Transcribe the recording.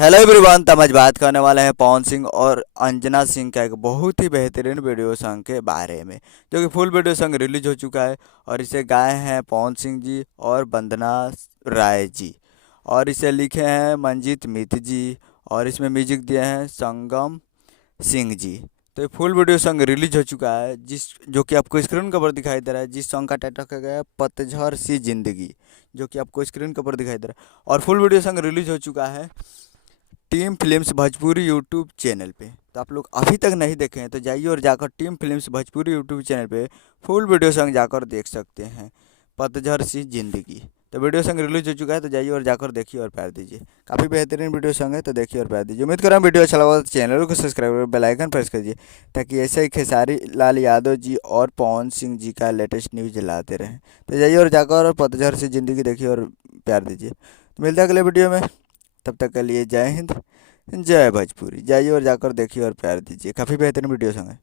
Hello everyone, तो हम आज बात करने वाले हैं पवन सिंह और अंजना सिंह का एक बहुत ही बेहतरीन वीडियो सॉन्ग के बारे में, जो कि फुल वीडियो सॉन्ग रिलीज हो चुका है। और इसे गाए हैं पवन सिंह जी और वंदना राय जी, और इसे लिखे हैं मंजीत मित जी, और इसमें म्यूजिक दिए हैं संगम सिंह जी। तो ये फुल वीडियो सॉन्ग रिलीज हो चुका है, जिस जो कि आपको स्क्रीन के ऊपर दिखाई दे रहा है। जिस सॉन्ग का टाइटल रखा गया है पतझड़ सी जिंदगी, जो कि आपको स्क्रीन के ऊपर दिखाई दे रहा है। और फुल वीडियो सॉन्ग रिलीज हो चुका है team films Bhojpuri YouTube channel पे। तो आप लोग अभी तक नहीं देखे हैं तो जाइए और जाकर team films Bhojpuri YouTube channel पे फुल वीडियो सॉन्ग जाकर देख सकते हैं, पतझड़ सी जिंदगी। तो वीडियो सॉन्ग रिलीज हो चुका है, तो जाइए और जाकर देखिए और प्यार दीजिए। काफ़ी बेहतरीन वीडियो सॉन्ग है, तो देखिए और प्यार दीजिए। उम्मीद कर रहा हूँ वीडियो अच्छा लगा तो चैनल को सब्सक्राइब कर बेल आइकन प्रेस कीजिए, ताकि ऐसे ही खेसारी लाल यादव जी और पवन सिंह जी का लेटेस्ट न्यूज लाते रहें। तो जाइए और जाकर और पतझड़ सी जिंदगी देखिए और प्यार दीजिए। तो मिलता है अगले वीडियो में, तब तक के लिए जय हिंद, जय भोजपुरी। जाइए और जाकर देखिए और प्यार दीजिए। काफ़ी बेहतरीन वीडियो सॉन्ग है।